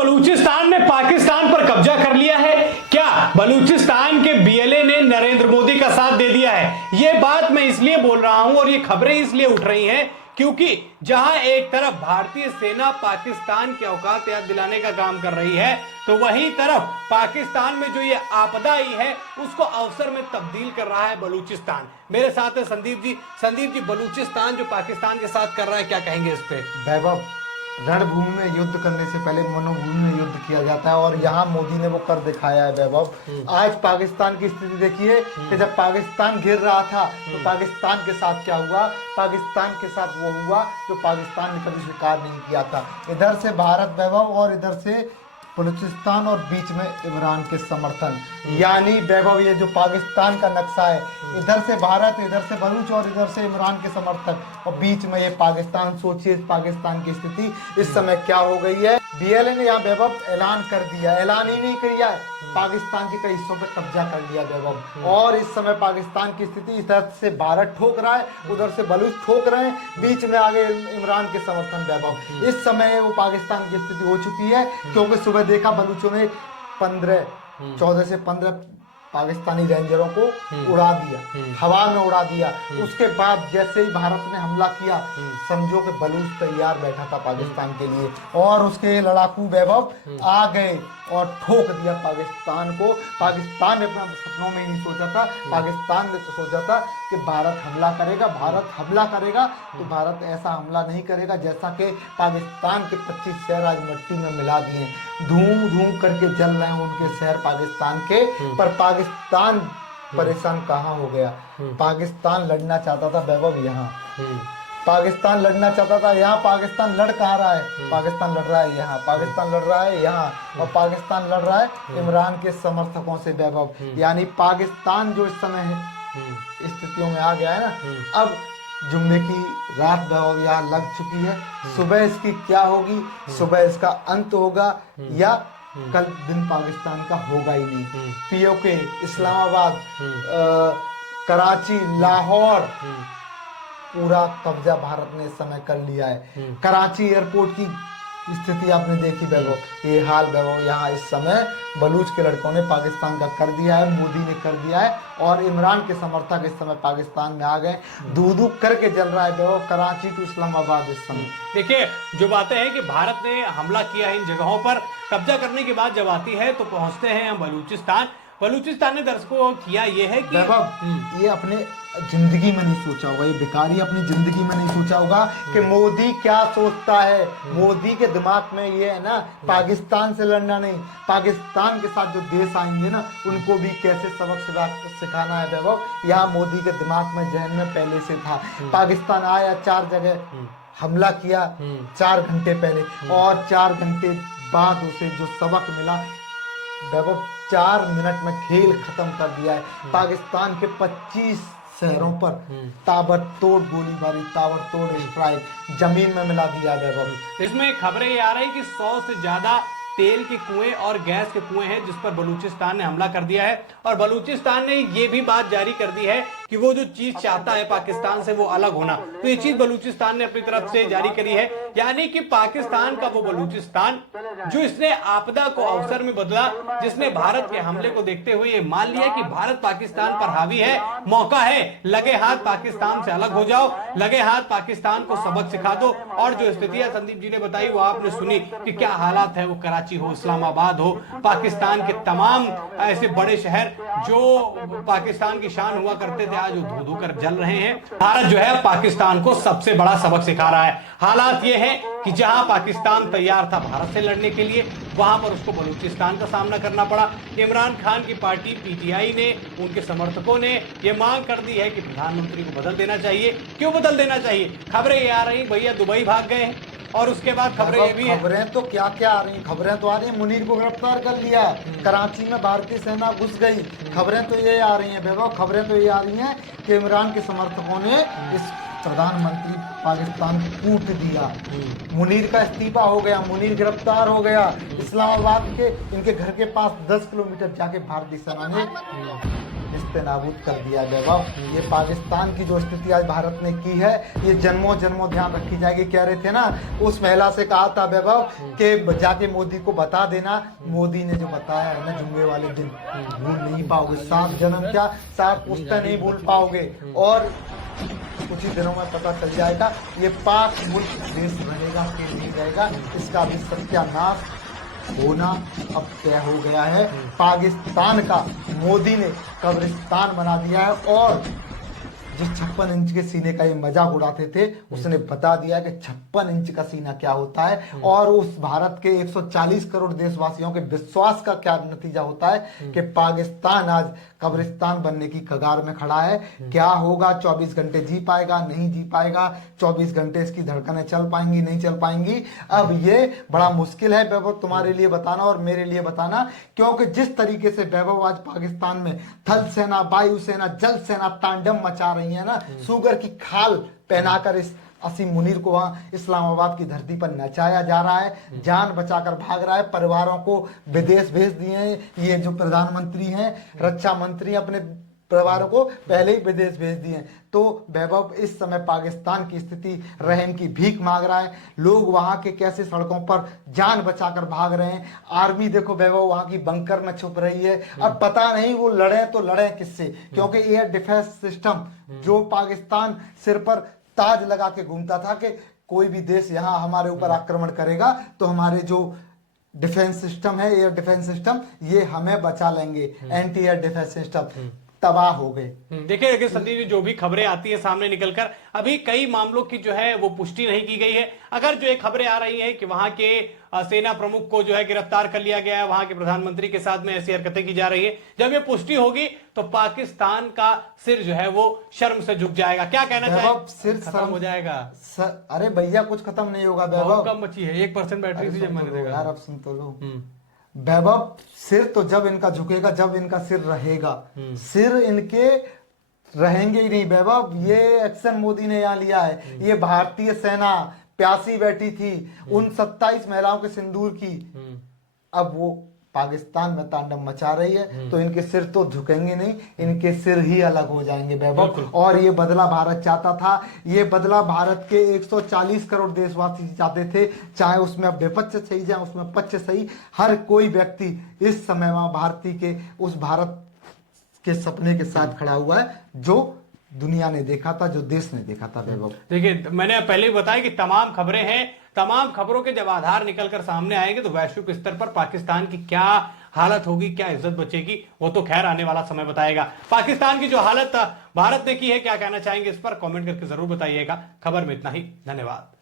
बलूचिस्तान ने पाकिस्तान पर कब्जा कर लिया है? क्या बलूचिस्तान के बीएलए ने नरेंद्र मोदी का साथ दे दिया है? यह बात मैं इसलिए बोल रहा हूं और ये खबरें इसलिए उठ रही हैं क्योंकि जहां एक तरफ भारतीय सेना पाकिस्तान की औकात याद दिलाने का काम कर रही है, तो वहीं तरफ पाकिस्तान में जो ये आपदा आई है उसको अवसर में तब्दील कर रहा है बलूचिस्तान। मेरे साथ है संदीप जी। संदीप जी, बलूचिस्तान जो पाकिस्तान के साथ कर रहा है, क्या कहेंगे इस पे? वैभव, रणभूमि में युद्ध करने से पहले मनोभूमि में युद्ध किया जाता है और यहाँ मोदी ने वो कर दिखाया है। वैभव, आज पाकिस्तान की स्थिति देखिए कि जब पाकिस्तान घिर रहा था तो पाकिस्तान के साथ क्या हुआ? पाकिस्तान के साथ वो हुआ जो पाकिस्तान ने कभी स्वीकार नहीं किया था। इधर से भारत वैभव और इधर से बलूचिस्तान और बीच में इमरान के समर्थन, यानी वैभव ये जो पाकिस्तान का नक्शा है, इधर से भारत, इधर से बलूच और इधर से इमरान के समर्थक और बीच में ये पाकिस्तान। सोचिए पाकिस्तान की स्थिति इस समय क्या हो गई है। बीएलए ने यहाँ वैभव ऐलान कर दिया, ऐलान ही नहीं किया, पाकिस्तान के कई हिस्सों पे कब्जा कर लिया वैभव। और इस समय पाकिस्तान की स्थिति, इधर से भारत ठोक रहा है, उधर से बलूच ठोक रहे हैं, बीच में आगे इमरान के समर्थन वैभव। इस समय वो पाकिस्तान की स्थिति हो चुकी है क्योंकि सुबह देखा बलूचों ने 14 से 15 पाकिस्तानी रेंजरों को उड़ा दिया, हवा में उड़ा दिया। उसके बाद जैसे ही भारत ने हमला किया, समझो कि बलूच तैयार बैठा था पाकिस्तान के लिए और उसके लड़ाकू वैभव आ गए और ठोक दिया पाकिस्तान को। पाकिस्तान ने अपना सपनों में नहीं सोचा था, पाकिस्तान ने तो सोचा था कि भारत हमला करेगा, भारत हमला करेगा तो भारत ऐसा हमला नहीं करेगा जैसा कि पाकिस्तान के 25 शहर आज मिट्टी में मिला दिए, धूम धूम करके जल रहे हैं उनके शहर पाकिस्तान के। पर पाकिस्तान परेशान कहाँ हो गया? पाकिस्तान लड़ना चाहता था वैभव यहाँ, पाकिस्तान लड़ना चाहता था यहाँ। पाकिस्तान लड़ कहाँ रहा है? पाकिस्तान लड़ रहा है यहाँ, पाकिस्तान लड़ रहा है यहाँ और पाकिस्तान लड़ रहा है इमरान के समर्थकों से वैभव। यानी पाकिस्तान जो इस समय स्थितियों में आ गया है ना, अब जुम्मे की रात वैभव यहाँ लग चुकी है। सुबह इसकी क्या होगी? सुबह इसका अंत होगा या कल दिन पाकिस्तान का होगा ही नहीं। पीओके, इस्लामाबाद, कराची, लाहौर, पूरा कब्जा भारत ने इस समय कर लिया है। कराची एयरपोर्ट की स्थिति आपने देखी वैभव, ये हाल वैभव यहाँ इस समय बलूच के लड़कों ने पाकिस्तान का कर दिया है, मोदी ने कर दिया है और इमरान के समर्थक इस समय पाकिस्तान में आ गए। दूधू करके जल रहा है वैभव कराची टू इस्लामाबाद इस समय। देखिए, जो बातें हैं कि भारत ने हमला किया है इन जगहों पर, कब्जा करने के बाद जब आती है तो पहुंचते हैं हम बलूचिस्तान ने दर्शकों किया ये है कि वैभव, ये अपने जिंदगी में नहीं सोचा होगा, ये भिखारी अपनी जिंदगी में नहीं सोचा होगा कि मोदी क्या सोचता है। मोदी के दिमाग में ये है ना, पाकिस्तान से लड़ना नहीं, पाकिस्तान के साथ जो देश आएंगे ना उनको भी कैसे सबक सिखाना है वैभव। यहाँ मोदी के दिमाग में, जहन में पहले से था। पाकिस्तान आया, 4 जगह हमला किया 4 घंटे पहले और 4 घंटे बाद उसे जो सबक मिला वैभव, 4 मिनट में खेल खत्म कर दिया है। पाकिस्तान के 25 शहरों पर ताबड़तोड़ गोलीबारी, ताबड़तोड़ स्ट्राइक जमीन में मिला दिया वैभव। इसमें खबरें ये आ रही कि 100 से ज्यादा तेल के कुएं और गैस के कुएं हैं जिस पर बलूचिस्तान ने हमला कर दिया है और बलूचिस्तान ने ये भी बात जारी कर दी है कि वो जो चीज चाहता है पाकिस्तान से वो अलग होना, तो ये चीज बलूचिस्तान ने अपनी तरफ से जारी करी है। यानी कि पाकिस्तान का वो बलूचिस्तान जो इसने आपदा को अवसर में बदला, जिसने भारत के हमले को देखते हुए ये मान लिया कि भारत पाकिस्तान पर हावी है, मौका है, लगे हाथ पाकिस्तान से अलग हो जाओ, लगे हाथ पाकिस्तान को सबक सिखा दो। और जो स्थितियां संदीप जी ने बताई वो आपने सुनी कि क्या हालात है, वो कराची हो, इस्लामाबाद हो, पाकिस्तान के तमाम ऐसे बड़े शहर जो पाकिस्तान की शान हुआ करते थे आज वो धो कर जल रहे हैं। भारत जो है पाकिस्तान को सबसे बड़ा सबक सिखा रहा है। हालात ये है कि जहां पाकिस्तान तैयार था भारत से लड़ने के लिए, वहां पर उसको बलूचिस्तान का सामना करना पड़ा। इमरान खान की पार्टी पीटीआई ने, उनके समर्थकों ने यह मांग कर दी है कि प्रधानमंत्री को बदल देना चाहिए। क्यों बदल देना चाहिए? खबरें ये आ रही भैया दुबई भाग गए हैं और उसके बाद खबरें ये भी हैं, खबरें तो क्या क्या आ रही हैं, खबरें तो आ रही हैं मुनीर को गिरफ्तार कर लिया, कराची में भारतीय सेना घुस गई। खबरें तो ये आ रही हैं वैभव, खबरें तो ये आ रही हैं कि इमरान के समर्थकों ने इस प्रधानमंत्री पाकिस्तान कूट दिया, मुनीर का इस्तीफा हो गया, मुनीर गिरफ्तार हो गया। इस्लामाबाद के इनके घर के पास 10 किलोमीटर जाके भारतीय सेना ने निस्ते नाबूद कर दिया वैभव। ये पाकिस्तान की जो स्थिति आज भारत ने की है, ये जन्मों जन्मों ध्यान रखी जाएगी। कह रहे थे ना, उस महिला से कहा था वैभव कि जाके मोदी को बता देना, मोदी ने जो बताया है ना जुम्मे वाले दिन, भूल नहीं पाओगे। 7 जन्म क्या, 7 पुश्तें नहीं भूल पाओगे। और कुछ ही दिनों में पता चल जाएगा ये पाक मुल्क देश रहेगा कि नहीं रहेगा, इसका भी सत्यानाश होना अब तय हो गया है। पाकिस्तान का मोदी ने कब्रिस्तान बना दिया है, और जिस 56 इंच के सीने का ये मजाक उड़ाते थे, उसने बता दिया कि 56 इंच का सीना क्या होता है, और उस भारत के 140 करोड़ देशवासियों के विश्वास का क्या नतीजा होता है कि पाकिस्तान आज कब्रिस्तान बनने की कगार में खड़ा है। क्या होगा, 24 घंटे जी पाएगा, नहीं जी पाएगा, 24 घंटे इसकी धड़कनें चल पाएंगी, नहीं चल पाएंगी। अब ये बड़ा मुश्किल है वैभव तुम्हारे लिए बताना और मेरे लिए बताना, क्योंकि जिस तरीके से वैभव आज पाकिस्तान में थल सेना, वायु सेना, जल सेना तांडव मचा रही है ना, शुगर की खाल पहनाकर इस असीम मुनीर को वहां इस्लामाबाद की धरती पर नचाया जा रहा है, जान बचाकर भाग रहा है, परिवारों को विदेश भेज दिए हैं। ये जो प्रधानमंत्री हैं, रक्षा मंत्री अपने परिवारों को पहले ही विदेश भेज दिए हैं। तो वैभव इस समय पाकिस्तान की स्थिति रहम की भीख मांग रहा है। लोग वहां के कैसे सड़कों पर जान बचाकर भाग रहे हैं। आर्मी देखो वैभव वहां की बंकर में छुप रही है। अब पता नहीं वो लड़े तो लड़े किससे, क्योंकि एयर डिफेंस सिस्टम जो पाकिस्तान सिर पर ताज लगा के घूमता था कि कोई भी देश यहाँ हमारे ऊपर आक्रमण करेगा तो हमारे जो डिफेंस सिस्टम है, एयर डिफेंस सिस्टम, ये हमें बचा लेंगे। एंटी एयर डिफेंस सिस्टम तबाह हो गए। देखिए संदीप जी, जो भी खबरें आती है सामने निकलकर, अभी कई मामलों की जो है वो पुष्टि नहीं की गई है। अगर जो एक खबरें आ रही है कि वहां के सेना प्रमुख को जो है गिरफ्तार कर लिया गया है, वहां के प्रधानमंत्री के साथ में ऐसी हरकतें की जा रही है, जब ये पुष्टि होगी तो पाकिस्तान का सिर जो है वो शर्म से झुक जाएगा। क्या कहना चाहिए, सिर खत्म हो जाएगा? अरे भैया कुछ खत्म नहीं होगा वैभव, कम बची है, 1% बैटरी थी जब मैंने देखा। यार अब सुन तो लो वैभव, सिर तो जब इनका झुकेगा जब इनका सिर रहेगा, सिर इनके रहेंगे ही नहीं वैभव। ये एक्शन मोदी ने यहाँ लिया है। ये भारतीय सेना प्यासी बैठी थी उन 27 महिलाओं के सिंदूर की, अब वो पाकिस्तान में तांडव मचा रही है, तो इनके सिर तो झुकेंगे नहीं, इनके सिर ही अलग हो जाएंगे वैभव। और ये बदला भारत चाहता था, ये बदला भारत के 140 करोड़ देशवासी चाहते थे, चाहे उसमें अब विपक्ष सही जाए, उसमें पक्ष सही, हर कोई व्यक्ति इस समय वहां भारतीय के उस भारत के सपने के साथ खड़ा हुआ है जो दुनिया ने देखा था, जो देश ने देखा था वैभव। देखिए, मैंने पहले ही बताया कि तमाम खबरें हैं, तमाम खबरों के जब आधार निकलकर सामने आएंगे तो वैश्विक स्तर पर पाकिस्तान की क्या हालत होगी, क्या इज्जत बचेगी, वो तो खैर आने वाला समय बताएगा। पाकिस्तान की जो हालत भारत ने की है, क्या कहना चाहेंगे इस पर कमेंट करके जरूर बताइएगा। खबर में इतना ही, धन्यवाद।